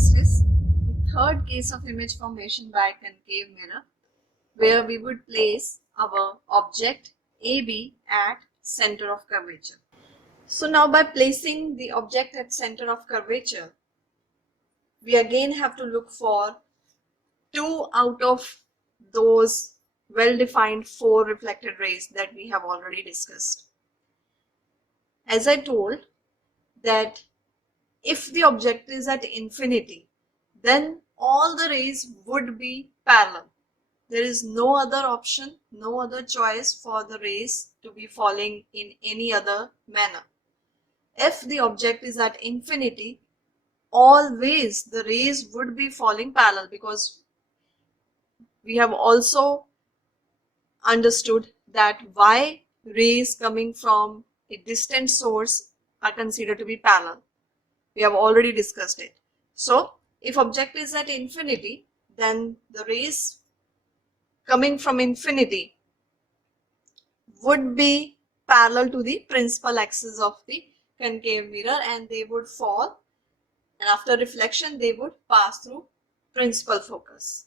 this is the third case of image formation by concave mirror, where we would place our object AB at center of curvature. So now by placing the object at center of curvature, we again have to look for 2 out of those well-defined 4 reflected rays that we have already discussed. As I told that if the object is at infinity, then all the rays would be parallel. There is no other option, no other choice for the rays to be falling in any other manner. If the object is at infinity, always the rays would be falling parallel, because we have also understood that why rays coming from a distant source are considered to be parallel. We have already discussed it. So if object is at infinity, then the rays coming from infinity would be parallel to the principal axis of the concave mirror, and they would fall, and after reflection they would pass through principal focus.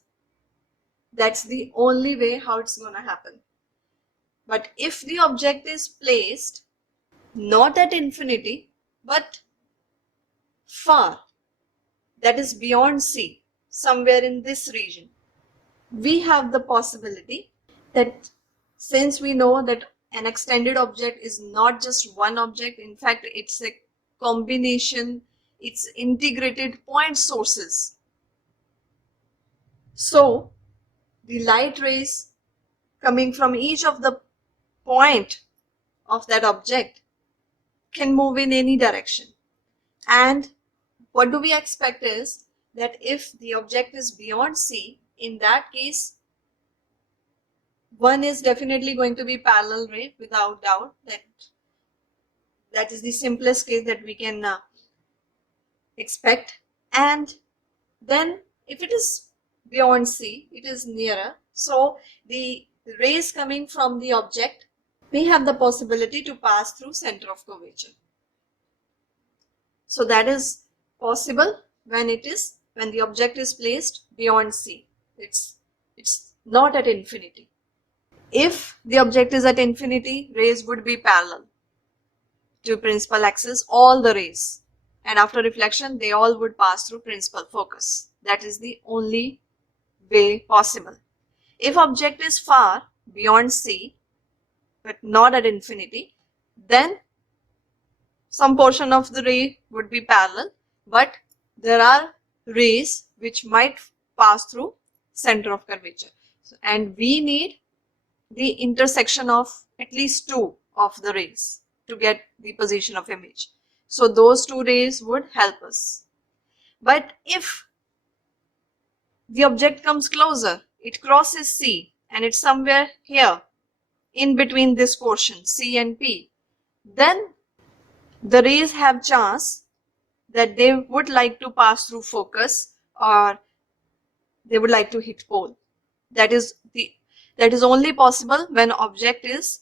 That's the only way how it's going to happen. But if the object is placed not at infinity but far, that is beyond C, somewhere in this region, we have the possibility that, since we know that an extended object is not just one object, in fact it's a combination, it's integrated point sources. So the light rays coming from each of the point of that object can move in any direction. And what do we expect is that if the object is beyond C, in that case, one is definitely going to be parallel ray, without doubt. That is the simplest case that we can expect. And then if it is beyond C, it is nearer. So the rays coming from the object may have the possibility to pass through center of curvature. So that is possible when the object is placed beyond C. It's not at infinity. If the object is at infinity, rays would be parallel to principal axis, all the rays, and after reflection they all would pass through principal focus. That is the only way possible. If object is far beyond C but not at infinity, then some portion of the ray would be parallel, but there are rays which might pass through center of curvature, and we need the intersection of at least 2 of the rays to get the position of image. So those 2 rays would help us. But if the object comes closer, it crosses C and it's somewhere here in between this portion C and P, then the rays have chance that they would like to pass through focus, or they would like to hit pole. That is only possible when object is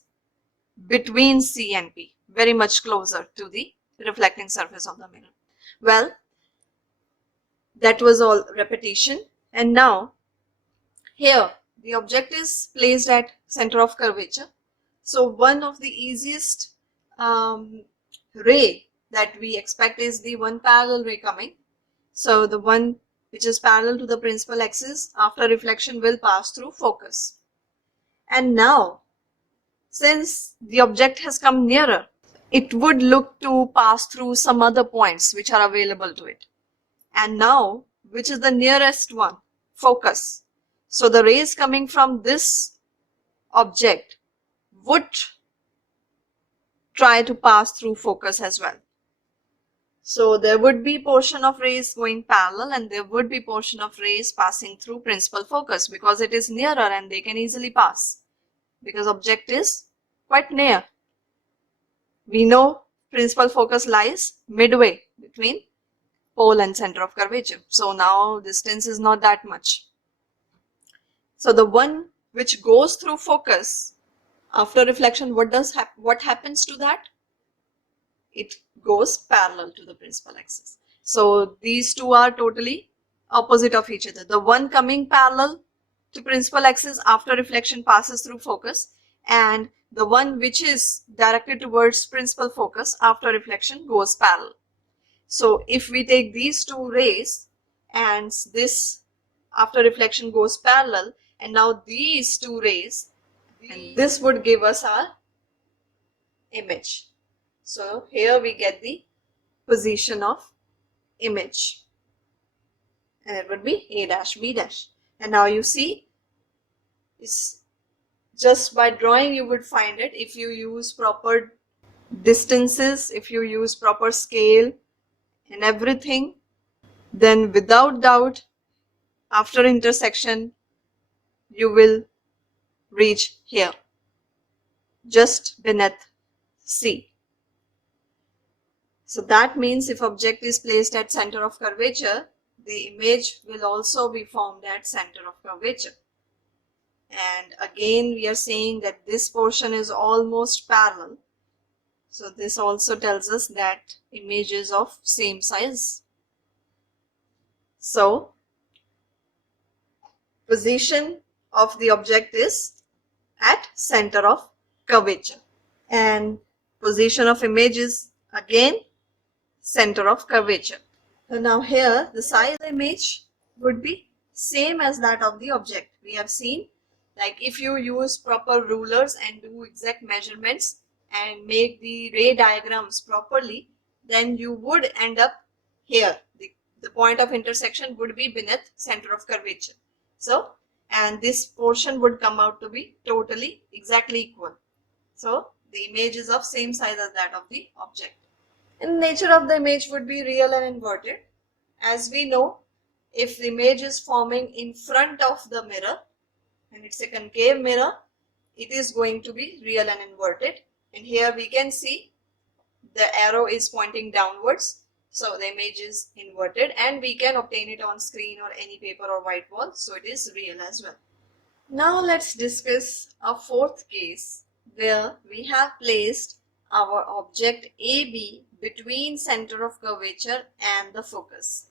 between C and P, very much closer to the reflecting surface of the mirror. Well, that was all repetition. And now here the object is placed at center of curvature. So one of the easiest ray that we expect is the one parallel ray coming. So the one which is parallel to the principal axis, after reflection will pass through focus. And now, since the object has come nearer, it would look to pass through some other points which are available to it. And now, which is the nearest one? Focus. So the rays coming from this object would try to pass through focus as well. So there would be portion of rays going parallel, and there would be portion of rays passing through principal focus, because it is nearer and they can easily pass, because object is quite near. We know principal focus lies midway between pole and center of curvature. So now distance is not that much. So the one which goes through focus after reflection, what happens to that? it goes parallel to the principal axis. So these two are totally opposite of each other. The one coming parallel to principal axis after reflection passes through focus, and the one which is directed towards principal focus after reflection goes parallel. So if we take these two rays and this after reflection goes parallel, and now these two rays, and this would give us our image. So here we get the position of image, and it would be A dash B dash. And now you see, it's just by drawing you would find it. If you use proper distances, if you use proper scale and everything, then without doubt after intersection you will reach here, just beneath C. So that means if object is placed at center of curvature, the image will also be formed at center of curvature. And again we are saying that this portion is almost parallel. So this also tells us that image is of same size. So position of the object is at center of curvature, and position of image is again center of curvature. So now here the size of the image would be same as that of the object. We have seen, like if you use proper rulers and do exact measurements and make the ray diagrams properly, then you would end up here. The point of intersection would be beneath center of curvature. So, and this portion would come out to be totally exactly equal. So the image is of same size as that of the object. And nature of the image would be real and inverted. As we know, if the image is forming in front of the mirror and it's a concave mirror, it is going to be real and inverted. And here we can see the arrow is pointing downwards. So the image is inverted, and we can obtain it on screen or any paper or white wall. So it is real as well. Now let's discuss a fourth case where we have placed our object AB between center of curvature and the focus.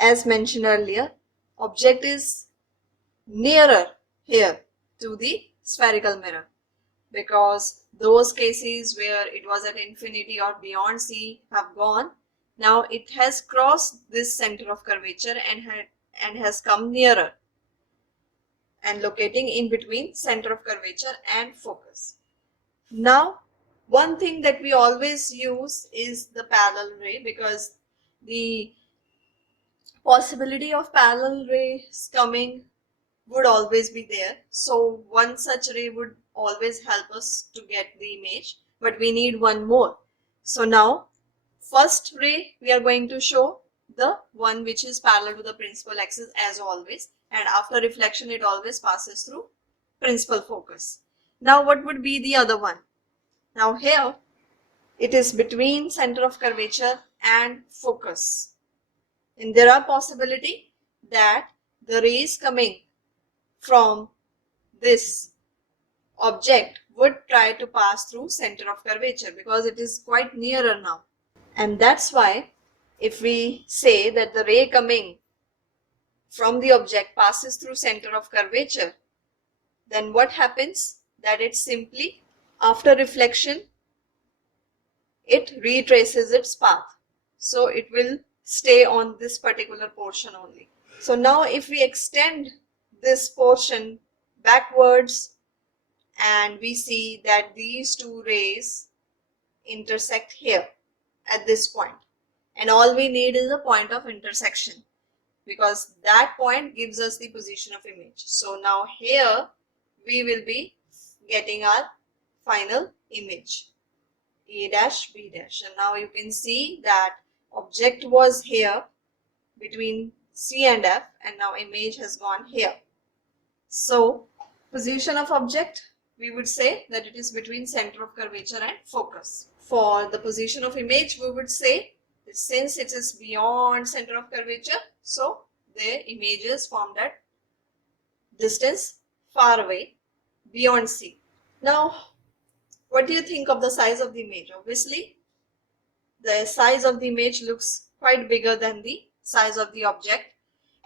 As mentioned earlier, object is nearer here to the spherical mirror, because those cases where it was at infinity or beyond C have gone. Now it has crossed this center of curvature and has come nearer and locating in between center of curvature and focus. Now one thing that we always use is the parallel ray, because the possibility of parallel rays coming would always be there. So one such ray would always help us to get the image, but we need one more. So now first ray we are going to show the one which is parallel to the principal axis as always, and after reflection it always passes through principal focus. Now what would be the other one? Now here it is between center of curvature and focus, and there are possibility that the rays coming from this object would try to pass through center of curvature because it is quite nearer now. And that's why if we say that the ray coming from the object passes through center of curvature, then what happens? That it simply, after reflection, it retraces its path. So it will stay on this particular portion only. So now if we extend this portion backwards and we see that these two rays intersect here at this point, and all we need is a point of intersection, because that point gives us the position of image. So now here we will be getting our final image, A dash B dash. And now you can see that object was here between C and F, and now image has gone here. So position of object, we would say that it is between center of curvature and focus. For the position of image, we would say that since it is beyond center of curvature, so the image is formed at distance far away beyond C. Now what do you think of the size of the image? Obviously the size of the image looks quite bigger than the size of the object.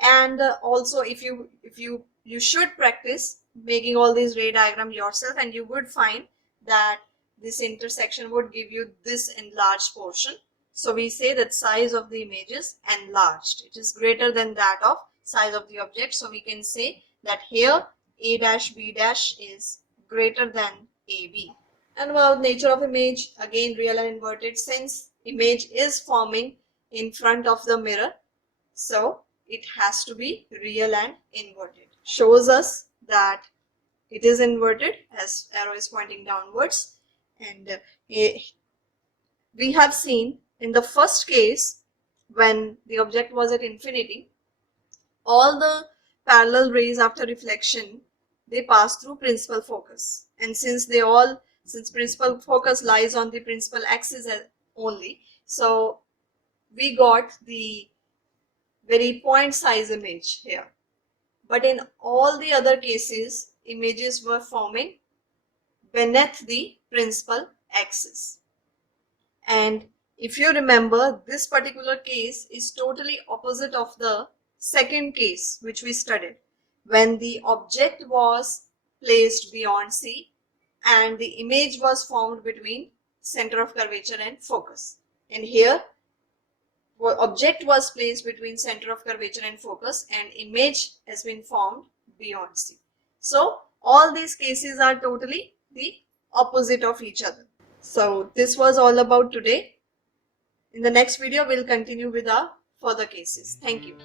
And also if you should practice making all these ray diagram yourself, and you would find that this intersection would give you this enlarged portion. So we say that size of the image is enlarged. It is greater than that of size of the object. So we can say that here A dash B dash is greater than AB. And about nature of image, again real and inverted, since image is forming in front of the mirror, so it has to be real and inverted. Shows us that it is inverted as arrow is pointing downwards. And we have seen in the first case, when the object was at infinity, all the parallel rays after reflection, they pass through principal focus. And since principal focus lies on the principal axis only, so we got the very point size image here. But in all the other cases, images were forming beneath the principal axis. And if you remember, this particular case is totally opposite of the second case which we studied, when the object was placed beyond C and the image was formed between center of curvature and focus. And here object was placed between center of curvature and focus, and image has been formed beyond C. So all these cases are totally the opposite of each other. So this was all about today. In the next video, we'll continue with our further cases. Thank you.